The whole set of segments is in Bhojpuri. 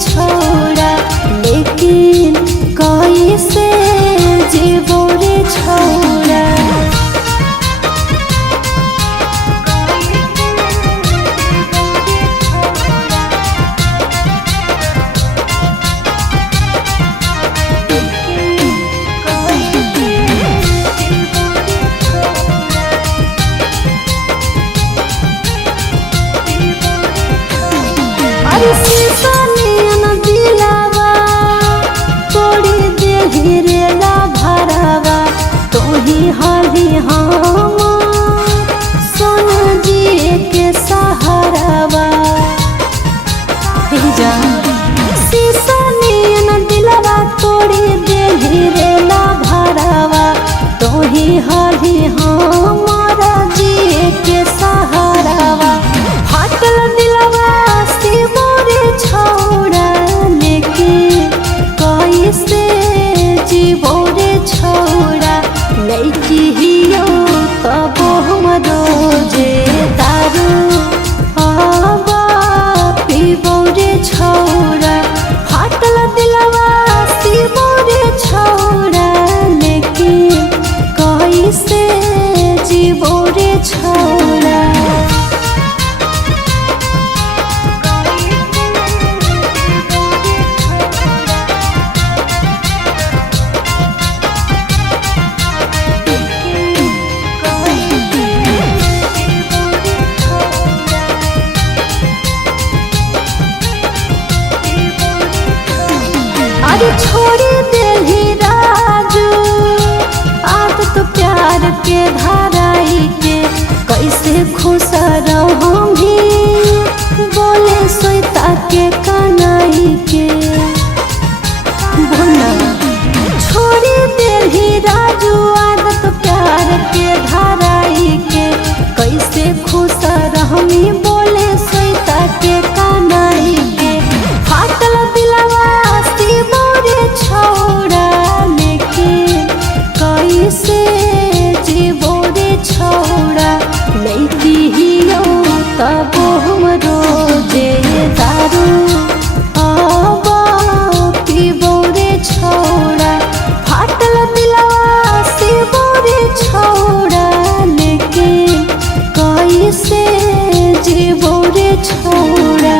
छोड़ा, लेकिन कैसे जीवो रे छोड़ा। अरे शीशा नियन दिलावा तोड़ी देहि रे ला भरावा, तोही हरी हम सोन जी के सहारावा। शीशा नियन दिलावा तोड़ी देहि रे ला भरावा, तोही हरी हमारा जी के सहारावा। फाटल दिलवा मोरे छोड़ा, लेकिन कैसे जीवो रे छोड़ा। लैकी हियो तब हम रोजे दारू आवा पीबो रे छोड़ा। फाटल दिलवा मोरे छोड़ा, लेकिन कैसे जीवो रे छोड़ा। अरे छोड़ी देहि राजू आदत प्यार के धाराई के, कैसे खुश रहूं भी बोले सोता के कनाई के। बोला छोड़ी देहि राजू आदत प्यार के धाराई के, कैसे खुश रहूं बोले सोता के कनाई के। फाटल दिलवा मोरे छोड़ा, लेकिन कैसे जीवो रे छोड़ा। लैकी हियो तब हम रोजे दारू आवा पीबो रे छोड़ा। फाटल दिलवा मोरे छोड़ा, लेकिन कैसे जीवो रे छोड़ा।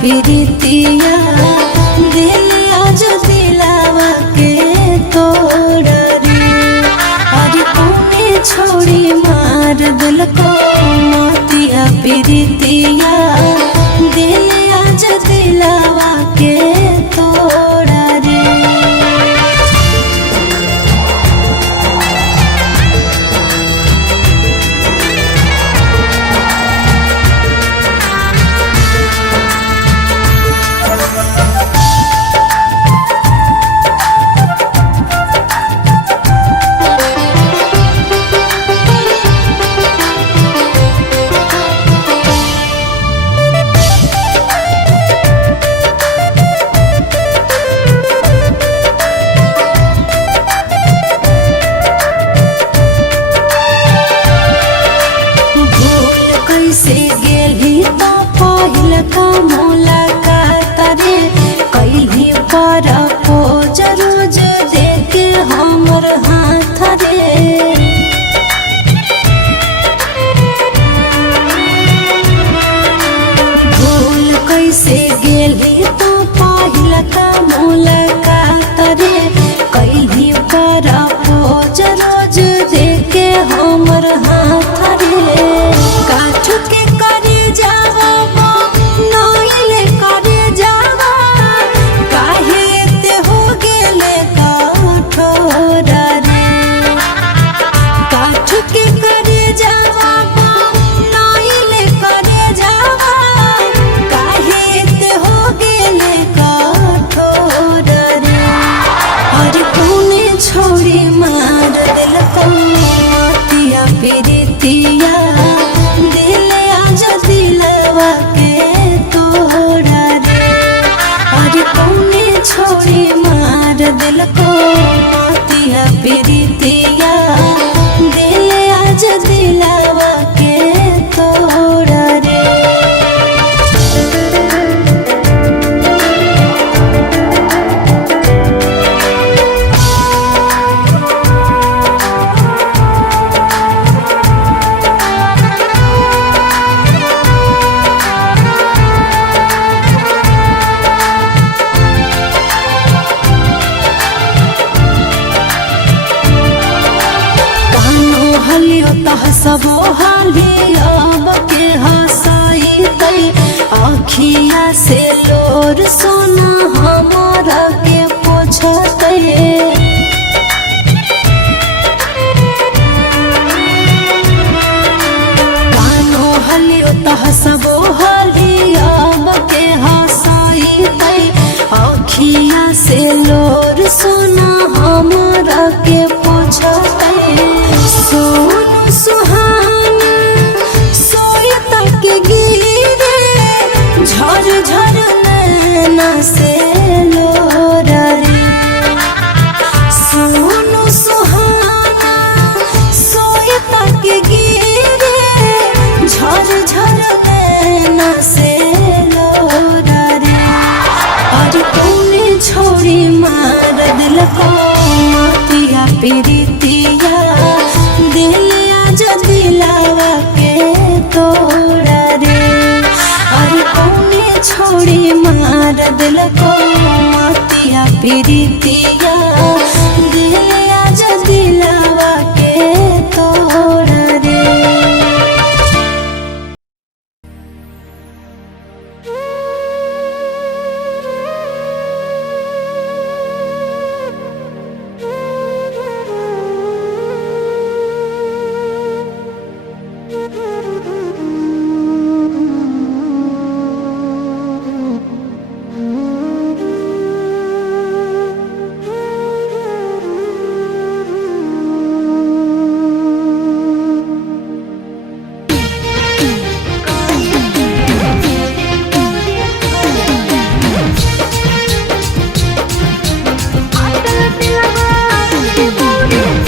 प्रीतिया दिल आज दिलावा के तोड़ा रे। अरे तूने छोड़ी मार दिल को मोतिया प्रीतिया दिल आज दिलावा के तोड़ा रे। का मुलाकात रे कैली पर पोज रोज देके हमर हाथ रे। भूल कैसे गेली तो पहिला का मुलाकात रे कैली पर पोज रोज देके हमर हाथ रे। काठ के करे जावा नइले करे जावा काहे ते हो गेले कठोर रे। काठ के करे जावा नइले करे जावा काहे ते हो गेले कठोर रे। और कोने छोड़ी मार दिल कौतिया प्रीतिया दिल आज दिलवा के तोड़ा रे। और कोने छोड़ी मार दिल कौतिया प्रीतिया दिल आज दिलवा के तोड़ा रे। हलियो तह सबो हालियो के हंसाई तई आँखिया से लोर सोना हमारा के पोछते। कानो हलियो तह सबो हालियो के हंसाई तई आँखिया से लोर सोना हमारा के पोछते। सोनू सुहाना सोयता के गिरे झर झर नैना से लोरा रे। सोनू सुहाना सोयता के गिरे झर झर नैना से लोरा रे। और कोने छोड़ी मार दिल को मातिया प्रीतिया दिल आज दिलावा के तोड़ा रे। और कोने छोड़ी मार दिल को मातिया प्रीतिया दिल आज दिलावा के तोड़ा रे।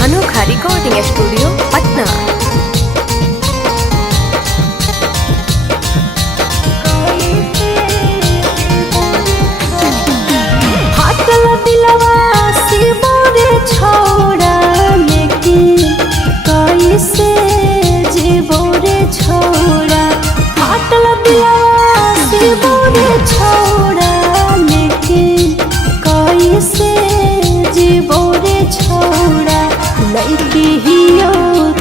अनोखा रिकॉर्डिंग स्टूडियो पटना। फाटल दिलवा से मोरे छोड़ा लेकिन कैसे जीवो रे छोड़ा। फाटल दिलवा से मोरे छोड़ा लेकिन कैसे जीवो रे छोड़ा। लड़की हियो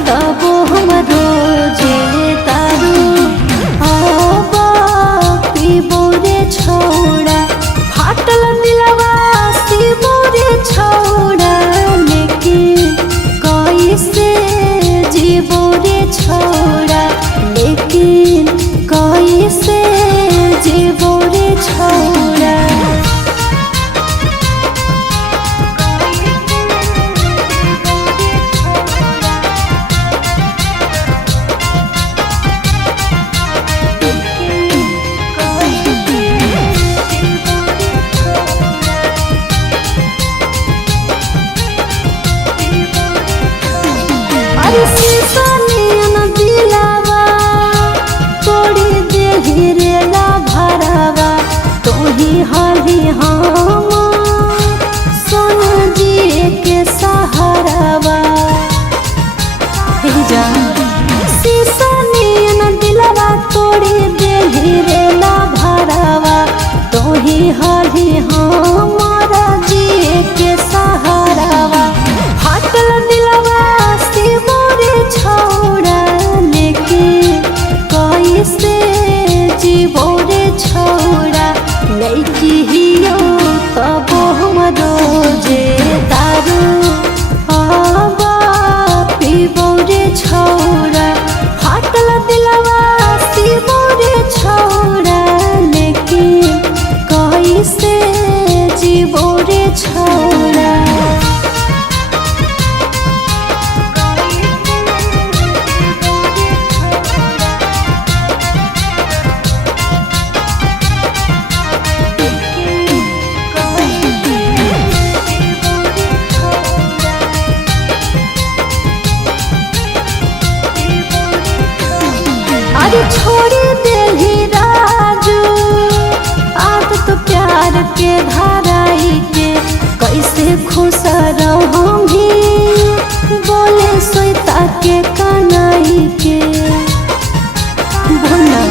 तब हमरो जे तारू आबा पीबो रे छोड़ा। फाटल दिलवा से मोरे छोड़ा लेकिन कैसे जीवो रे छोड़ा। लेकिन कैसे जीवो रे छोड़ा। अरे सीसानियन दिलावा तोड़ी दे रे ला भरा। तोही हाली हम सोन जी के सहारावा जा शीशा नियन दिलवा तोड़ी देली रे ला भरावा तोही हाली हमारा जी के सहारावा फाटल दिलवा शिवो रे छौड़ा लेके कैसे जीवो रे छौड़ा लैकी हियो तबो हमरो जे दारू आबा पीबो रे छौड़ा फाटल दिलवा शिवो रे छौड़ा लेके कैसे जीवो रे छौड़ा अरे छोड़ी देली राजू आदत प्यार के धाराई के कैसे खुश रहूंगी बोले सोता के कनाई के बोला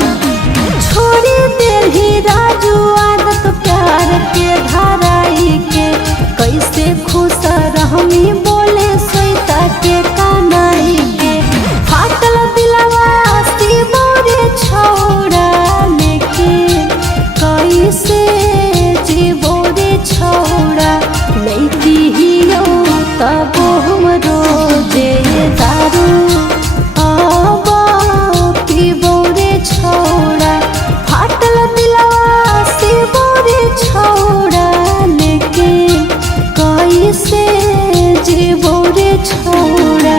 छोड़ी देली राजू आदत प्यार के धाराई के कैसे खुश रहूंगी बोले सोता के कनाई के फाटल दिलवा शिवो रे छौड़ा लेके कैसे जीवो रे छौड़ा लैती हियो तबो हमरो जे दारू आबा पीबो रे छौड़ा फाटल दिलवा शिवो रे छौड़ा लेके कैसे जीवो रे छौड़ा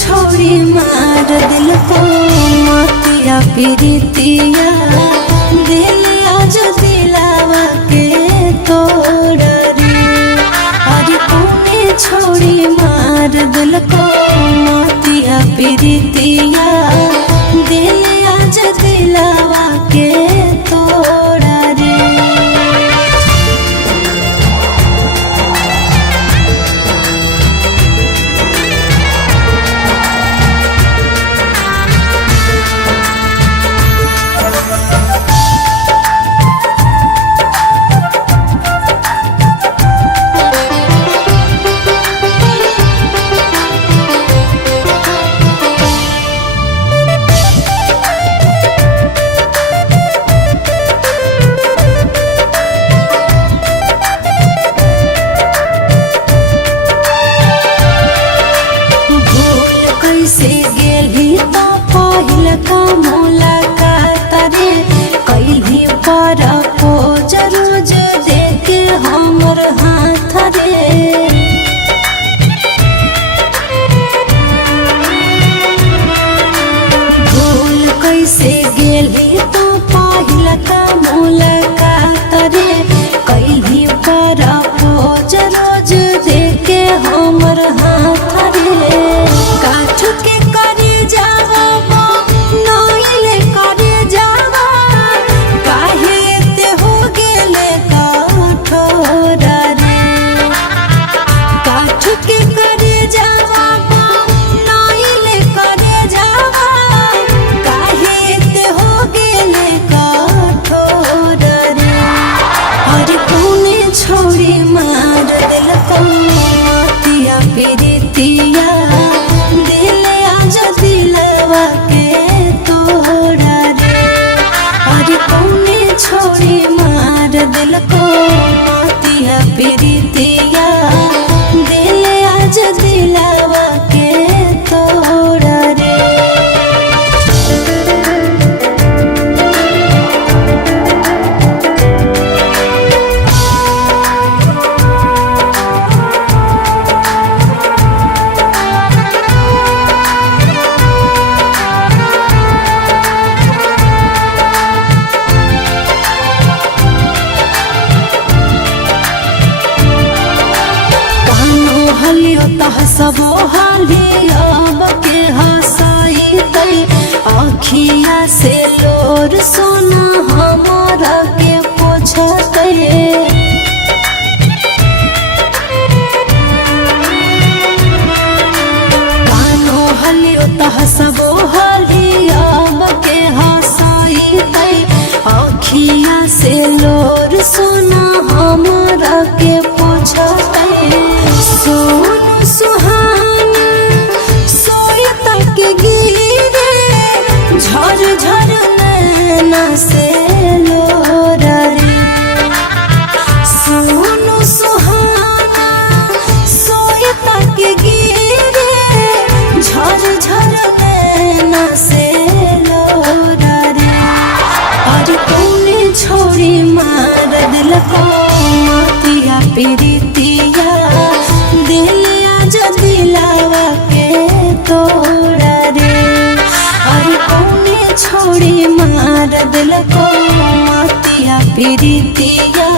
छोड़ी मार दिल को मतिया प्रीतिया दिल आज दिलावा के तोड़ा रे अरे तूने छोड़ी मार दिल को मतिया प्रीतिया दिल आज दिलावा के तोड़ा रे हलियो तह सबो हालिया के हसाई तई आखिया से लोर सोना हमारा के पोछते कानो हलियो तह सबो हालिया के हसाई तई आखिया से लोर सोना हमारा के पोछते सोनू सुहाना सोई तक गिरे झर झर नैना से लोरा रे सोनू सुहाना सोई तक गिरे झर झर नैना से लोरा रे और तूने छोड़ी मार दिल को मातिया पीरितिया दिल आज दिलावा के तोड़ा रे और कौने छोड़ी मार दिल को मातिया पीरितिया